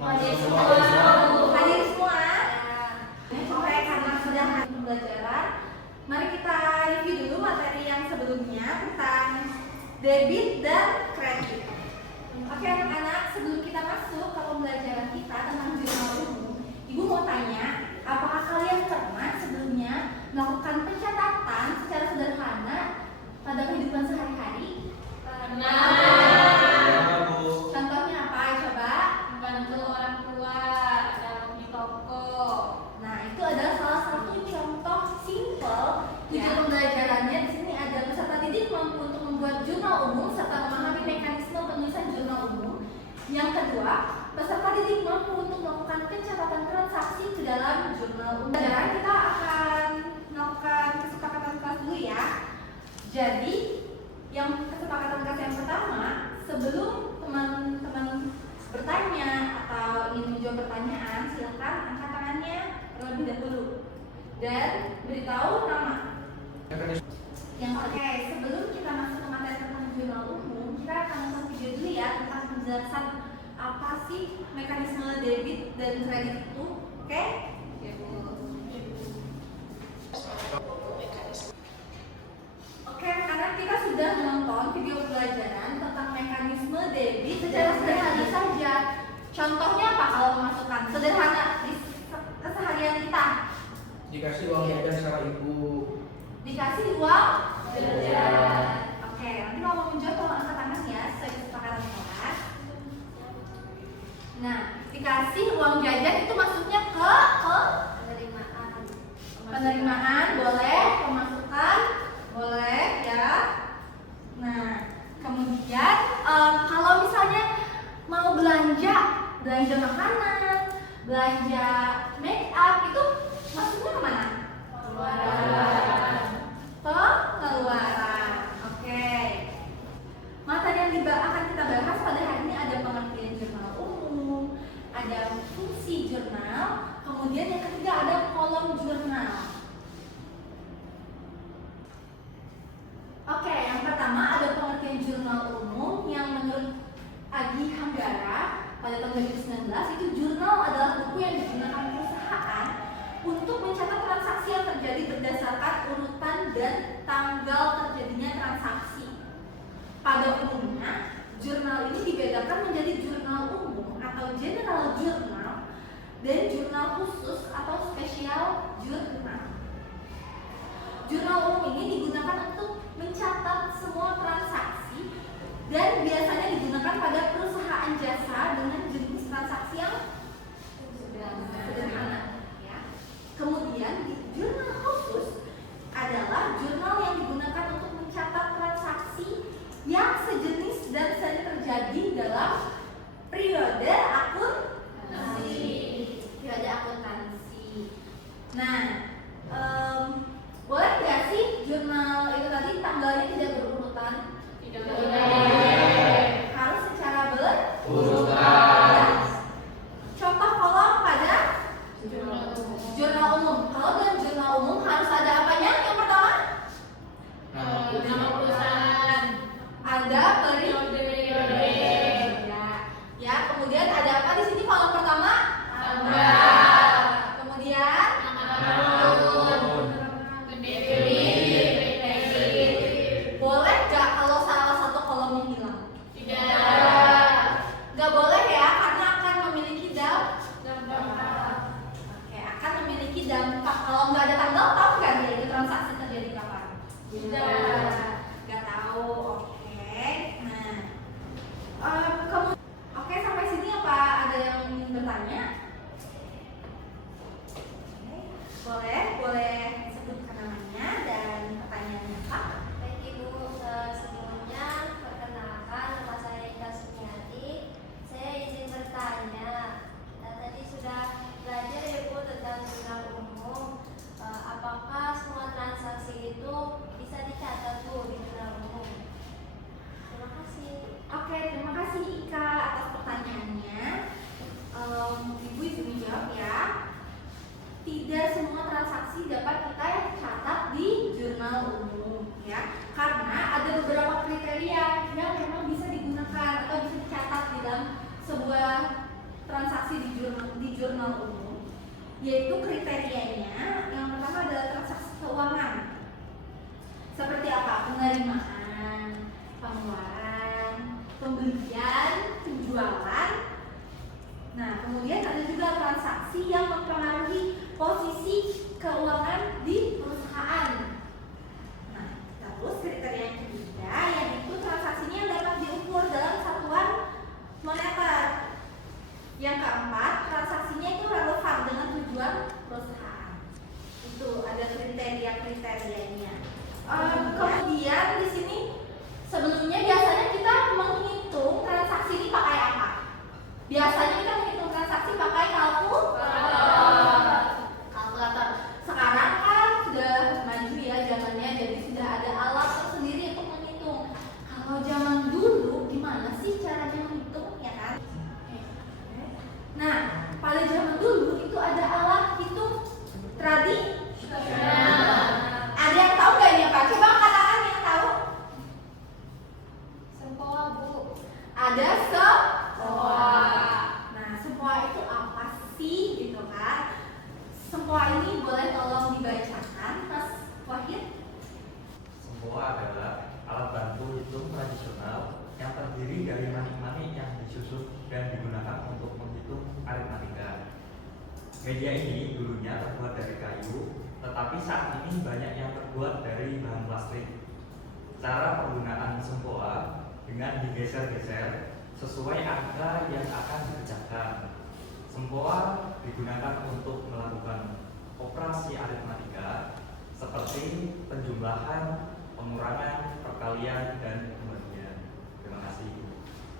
Hadir semua. Hadir semua. Oke, karena sudah pembelajaran, mari kita review dulu materi yang sebelumnya tentang debit dan kredit. Oke anak-anak, sebelum kita masuk ke pembelajaran kita tentang jurnal umum, Ibu mau tanya, apakah kalian pernah sebelumnya melakukan pencatatan secara sederhana pada kehidupan sehari-hari? Contohnya apa? Coba. Bantu orang tua dalam di toko. Nah, itu adalah salah satu contoh simple tujuan pembelajarannya. Di sini ada peserta didik mampu untuk membuat jurnal umum serta memahami mekanisme penulisan jurnal umum. Yang kedua, peserta didik mampu untuk melakukan pencatatan transaksi ke dalam jurnal umum. Pembelajaran kita akan melakukan kesepakatan kelas dulu ya. Jadi, yang kesepakatan kelas yang pertama, sebelum teman-teman bertanya atau ingin menjawab pertanyaan, silakan angkat tangannya terlebih dahulu dan beritahu nama. Yang oke, sebelum kita masuk ke materi tentang jurnal umum, kita akan nonton video dulu ya tentang penjelasan apa sih mekanisme debit dan kredit itu. Oke? Oke, karena kita sudah menonton video pembelajaran tentang mekanisme debit secara sederhana saja. Contohnya apa kalau memasukkan sederhana di keseharian kita? Dikasih uang jajan sama ibu. Dikasih uang jajan. Oke, nanti kalau mau menjawab tolong angkat tangan ya, sesuai kesepakatan kelas. Nah, dikasih uang jajan itu maksudnya ke penerimaan boleh, pemasukan boleh ya. Nah, kemudian kalau misalnya mau belanja makanan, belanja make up itu maksudnya kemana? Pengeluaran. Oke. Materi yang akan kita bahas pada hari ini ada pengertian jurnal umum, ada fungsi jurnal, kemudian yang ketiga ada kolom jurnal. Oke, yang pertama ada pengertian jurnal umum yang menurut Agi Hanggara pada tahun 2019 itu jurnal adalah buku yang digunakan perusahaan untuk mencatat transaksi yang terjadi berdasarkan urutan dan tanggal terjadinya transaksi. Pada umumnya, jurnal ini dibedakan menjadi jurnal umum atau general journal dan jurnal khusus atau special journal. Jurnal umum ini digunakan untuk mencatat semua transaksi dan biasanya digunakan pada perusahaan jasa dengan jenis transaksi yang sederhana. Ya. Kemudian jurnal khusus adalah jurnal yang digunakan untuk mencatat transaksi yang sejenis dan sering terjadi dalam periode akuntansi. Nah, boleh nggak sih jurnal itu tadi tanggalnya tidak berurutan? Tidak boleh. Harus secara Berurutan. Contoh kolom pada Jurnal umum. Kalau dalam jurnal umum harus ada apanya? Yang pertama Nama perusahaan. ada periode. Ya, kemudian ada apa di sini kolom pertama? Tanggal. Kemudian Tahun. boleh nggak kalau salah satu kolomnya hilang? Tidak. Nggak boleh ya, karena akan memiliki Dampak. Oke, akan memiliki dampak. Kalau nggak ada tanggal, tahu nggak dia itu transaksi terjadi kapan? Tidak. Nggak tahu. Oke. Nah, oke, sampai sini apa ada yang ingin bertanya? Oke, boleh sebutkan namanya dan pertanyaannya apa? Baik Ibu, sebelumnya perkenalkan nama saya Ika Sumiati. Saya izin bertanya. Kita tadi sudah belajar ya Bu tentang jurnal umum. Apakah semua transaksi itu bisa dicatat Bu di jurnal umum? Terima kasih. Oke, terima kasih Ika atas pertanyaannya. Ibu izin menjawab ya. Tidak semua transaksi dapat kita catat di jurnal umum ya, karena ada beberapa kriteria yang memang bisa digunakan atau bisa dicatat di dalam sebuah transaksi di jurnal umum, yaitu kriterianya yang pertama adalah transaksi keuangan. Seperti apa? Penerimaan, pengeluaran, pembelian, penjualan. Nah, kemudian ada juga transaksi yang mempengaruhi posisi keuangan di perusahaan. Nah, terus kriteria yang ketiga yaitu transaksinya yang dapat diukur dalam satuan moneter. Yang keempat, transaksinya itu relevan dengan tujuan perusahaan. Itu ada kriteria-kriterianya. Kemudian di sini sebelumnya biasanya kita menghitung transaksi ini pakai apa? Biasanya kita menghitung transaksi pakai kalkulator. Sekarang kan sudah maju ya zamannya, jadi sudah ada alat tersendiri untuk menghitung. Kalau zaman dulu gimana sih caranya menghitung, ya kan? Nah, pada zaman dulu itu ada alat hitung tradisional. Ada yang tahu nggak ini apa? Coba katakan yang tahu. Sempoa, Bu. Ada sempoa. Nah, sempoa itu apa sih gitu kan? Sempoa ini boleh tolong dibacakan, Mas Wahid? Sempoa adalah alat bantu hitung tradisional yang terdiri dari manik-manik yang disusun dan digunakan untuk menghitung aritmatika. Media ini dulunya terbuat dari kayu, tetapi saat ini banyak yang terbuat dari bahan plastik. Cara penggunaan sempoa dengan digeser-geser sesuai angka yang akan dipecahkan. Sempoa digunakan untuk melakukan operasi aritmatika seperti penjumlahan, pengurangan, perkalian, dan pembagian. Terima kasih.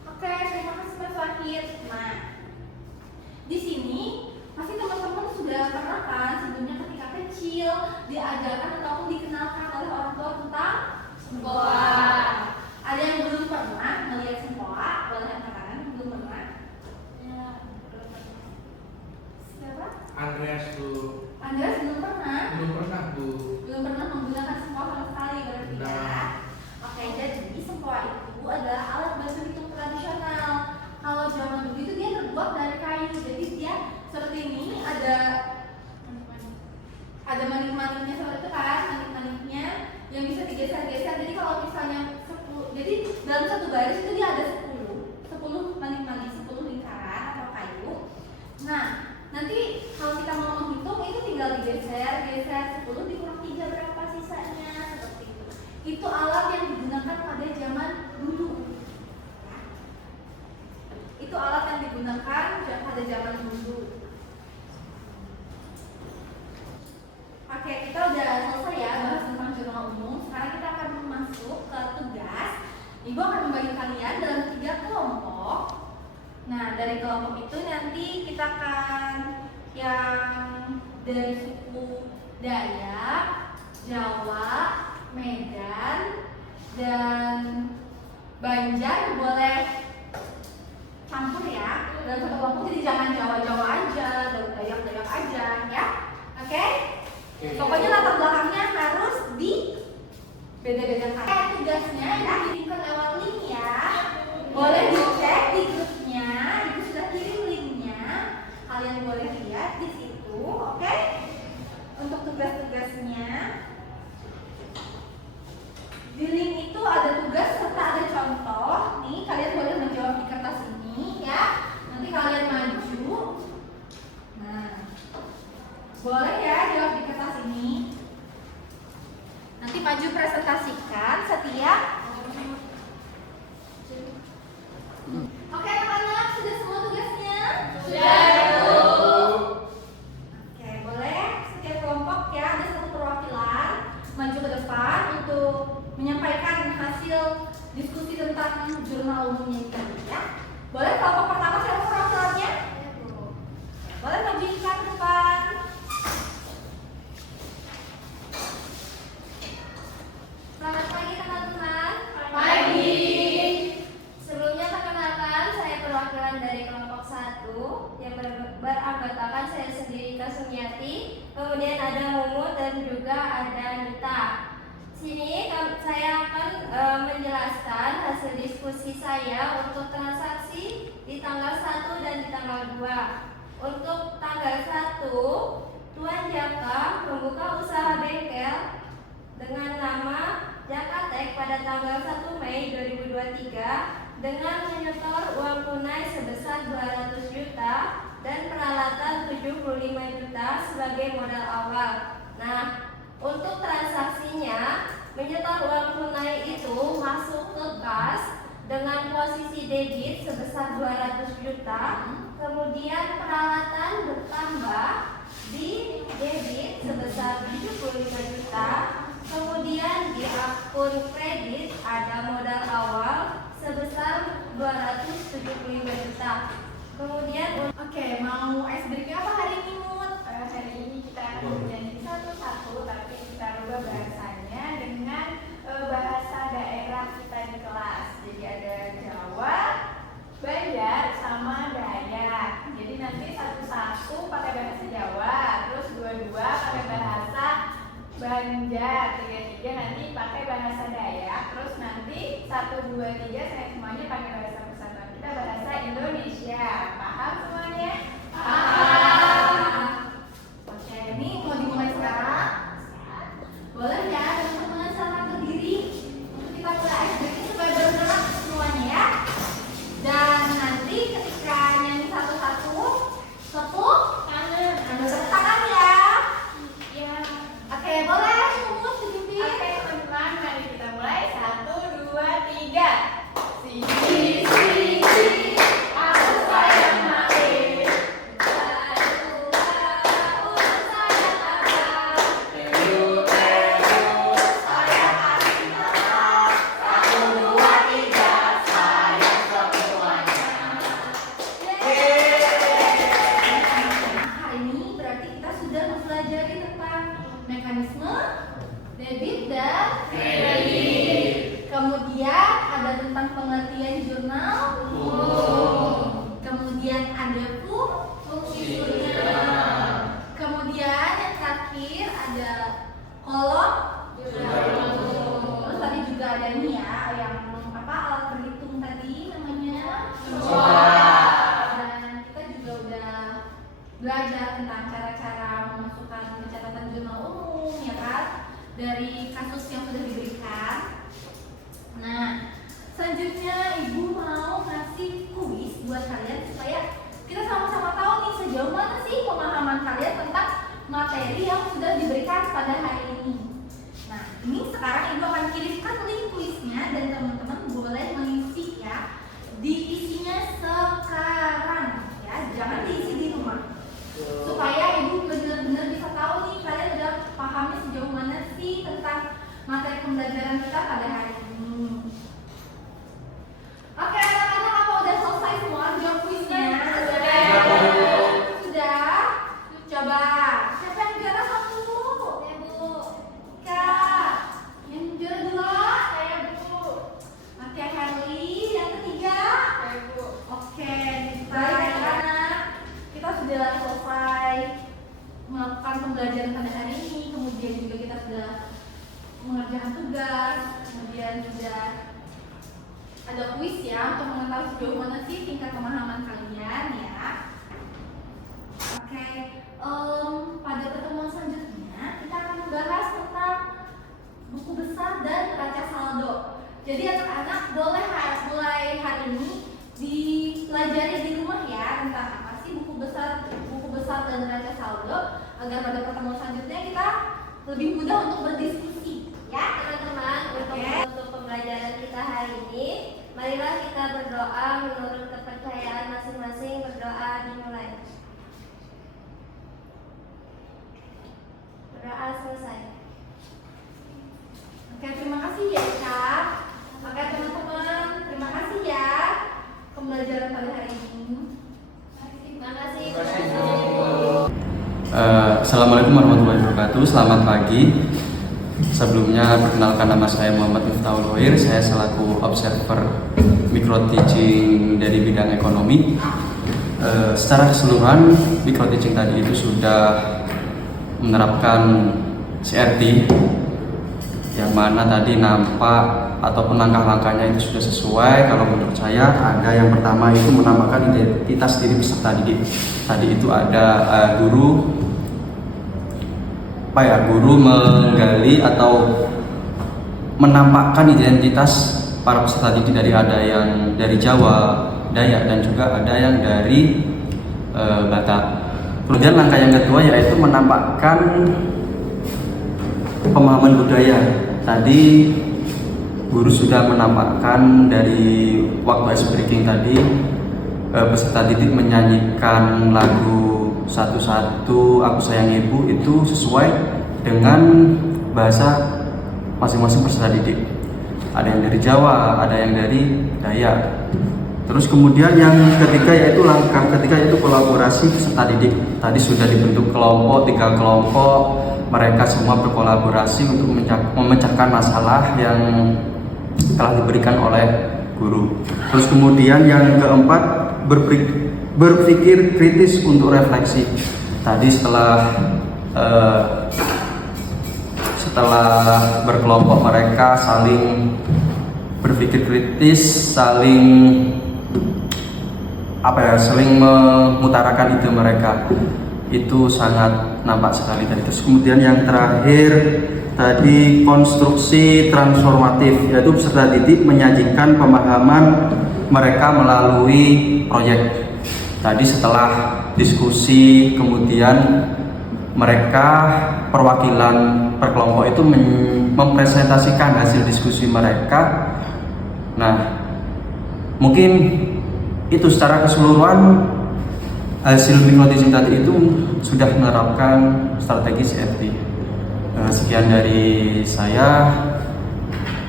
Oke, terima kasih Mas Wahid. Nah, di sini pasti teman-teman sudah pernah kan sebelumnya ketika kecil diajarkan ataupun dikenalkan oleh orang tua tentang sempoa. Ada yang belum pernah melihat sempoa? Boleh angkat tangan yang belum pernah? Ya, belum pernah. Siapa? Andreas tuh Andreas belum pernah? belum pernah Bu. Belum pernah menggunakan sempoa sama sekali berarti ya. Nah. Oke, jadi sempoa itu adalah alat bantu hitung tradisional. Kalau zaman dulu itu dia terbuat dari kayu, jadi dia seperti ini ada manik-maniknya seperti itu kan, manik-maniknya yang bisa digeser-geser. Jadi kalau misalnya 10, jadi dalam satu baris itu dia ada 10 manik-manik, 10 lingkaran atau kayu. Nah, nanti kalau kita mau menghitung itu tinggal digeser 10 dikurang 3 berapa sisanya, seperti itu. Itu alat yang digunakan pada zaman dulu. Itu alat yang digunakan pada zaman dulu. Oke, kita udah selesai ya bahas tentang jurnal umum. Sekarang kita akan masuk ke tugas. Ibu akan membagi kalian dalam 3 kelompok. Nah, dari kelompok itu nanti kita akan yang dari suku Dayak, Jawa, Medan, dan Banjar boleh campur ya dalam satu kelompok, jadi jangan Jawa-Jawa aja, Dayak-Dayak aja ya. Oke? Pokoknya latar belakangnya harus di beda-bedakan. Tugasnya ya dikirimkan lewat link ya. Boleh dicek di grupnya, ibu sudah kirim linknya. Kalian boleh lihat di situ, oke? Untuk tugas-tugasnya di link itu ada tugas serta ada contoh. Nih kalian boleh menjawab di kertas ini ya. Nanti kalian maju. Nah, boleh ya jawab di kertas ini. Nanti maju presentasikan setiap. Oke anak-anak, sudah semua tugasnya? Sudah. Oke, boleh setiap kelompok ya ada satu perwakilan maju ke depan untuk menyampaikan hasil diskusi tentang jurnal umumnya ini ya. Boleh kelompok pertama siapa perwakilannya? Boleh majukan ke depan. Selamat pagi teman-teman. Pagi. Sebelumnya perkenalkan, saya perwakilan dari kelompok 1 yang beranggotakan saya sendiri Kak Sumiati, kemudian ada Mumu dan juga ada Nita. Sini saya akan menjelaskan hasil diskusi saya untuk transaksi di tanggal 1 dan di tanggal 2. Untuk tanggal 1, Tuan Jaka membuka usaha bengkel dengan nama Jakatek pada tanggal 1 Mei 2023 dengan menyetor uang tunai sebesar 200 juta dan peralatan 75 juta sebagai modal awal. Nah, untuk transaksinya, menyetor uang tunai itu masuk ke kas dengan posisi debit sebesar 200 juta, kemudian peralatan bertambah di debit sebesar 75 juta, kemudian di akun kredit ada modal awal sebesar 275 juta. Kemudian Oke, mau ice breaking apa hari ini, Mut? Hari ini kita akan menjadi satu-satu, tapi kita rubah bahasanya dengan bahasa daerah kita di kelas. Jadi ada Jawa, Banjar, sama Dayak. Jadi nanti satu-satu pakai bahasa Jawa, terus dua-dua pakai bahasa Banjar, tiga-tiga nanti pakai bahasa Dayak, terus nanti 1, 2, 3 saya semuanya pakai bahasa persatuan kita, bahasa Indonesia. Paham semuanya? Paham. Oke, ini mau dimulai sekarang? Boleh ya, teman-teman selamat berdiri untuk kita mulai ice breaking supaya bergerak semuanya ya. Dan nanti ketika nyanyi satu-satu, tepuk tangan, tepuk tangan ya. Ya. Oke, boleh semua dipimpin. Oke teman-teman, mari kita mulai. 1, 2, 3. Sini, sini, aku sayang mati. Hari ini berarti kita sudah mempelajari tentang mekanisme debit dan kredit. Kemudian ada tentang pengertian jurnal. Kemudian ada fungsi jurnal. Kemudian yang terakhir ada kolom jurnal. Terus tadi juga ada ini ya, yang apa alat berhitung tadi namanya. Dan kita juga udah belajar tentang cara-cara memasukkan pencatatan jurnal umum ya kan, dari kasus yang sudah diberikan. Nah, selanjutnya ibu mau ngasih kuis buat kalian supaya kita sama-sama tahu nih sejauh mana sih pemahaman kalian tentang materi yang sudah diberikan pada hari ini. Nah, ini sekarang ibu akan kirimkan link kuisnya dan teman-teman boleh mengisi ya. Diisinya sekarang ya, jangan diisi di rumah. Supaya ibu benar-benar bisa tahu nih kalian udah pahamnya sejauh mana sih tentang materi pembelajaran kita pada hari ini. Oke, anak-anak apa udah selesai semua jawab kuisnya? Sudah? Coba. Siapa yang juara 1? saya Bu. Kak. Yang juara 2? Saya Bu. Oke, Harley. Yang ketiga? Saya Bu. Oke, baik anak. Kita sudah selesai melakukan pembelajaran pada hari ini. Kemudian juga kita sudah mengerjakan tugas. Kemudian juga ada kuis ya untuk mengetahui sejauh mana sih tingkat pemahaman kalian ya. Oke, pada pertemuan selanjutnya kita akan membahas tentang buku besar dan neraca saldo. Jadi anak-anak boleh mulai hari ini dipelajari di rumah ya tentang apa sih buku besar dan neraca saldo agar pada pertemuan selanjutnya kita lebih mudah untuk berdiskusi ya. Teman-teman, untuk pembelajaran kita hari ini, marilah kita berdoa menurut kepercayaan masing-masing. Berdoa dimulai. Berdoa selesai. Oke, terima kasih ya Kak. Oke teman-teman, terima kasih ya pembelajaran pada hari ini. Terima kasih. Assalamualaikum warahmatullahi wabarakatuh. Selamat pagi. Sebelumnya perkenalkan, nama saya Muhammad Miftahul Hoir. Saya selaku observer micro teaching dari bidang ekonomi. Secara keseluruhan micro teaching tadi itu sudah menerapkan CRT yang mana tadi nampak ataupun langkah-langkahnya itu sudah sesuai. Kalau menurut saya ada yang pertama itu menambahkan identitas diri peserta didik. Tadi itu ada guru menggali atau menampakkan identitas para peserta didik, ada yang dari Jawa, Dayak, dan juga ada yang dari Batak. Kemudian langkah yang kedua yaitu menampakkan pemahaman budaya. Tadi guru sudah menampakkan dari waktu ice breaking tadi, peserta didik menyanyikan lagu Satu-Satu Aku Sayang Ibu itu sesuai dengan bahasa masing-masing peserta didik. Ada yang dari Jawa, ada yang dari Dayak. Terus kemudian yang ketiga yaitu langkah ketiga yaitu kolaborasi peserta didik. Tadi sudah dibentuk kelompok, 3 kelompok. Mereka semua berkolaborasi untuk memecahkan masalah yang telah diberikan oleh guru. Terus kemudian yang keempat, berpikir kritis untuk refleksi. Tadi setelah berkelompok mereka saling berpikir kritis, saling mengutarakan ide mereka. Itu sangat nampak sekali tadi. Terus kemudian yang terakhir tadi konstruksi transformatif, yaitu peserta didik menyajikan pemahaman mereka melalui proyek. Tadi setelah diskusi, kemudian mereka perwakilan per kelompok itu mempresentasikan hasil diskusi mereka. Nah, mungkin itu secara keseluruhan hasil mikro teaching tadi itu sudah menerapkan strategi CFT. Sekian dari saya.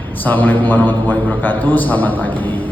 Assalamualaikum warahmatullahi wabarakatuh. Selamat pagi.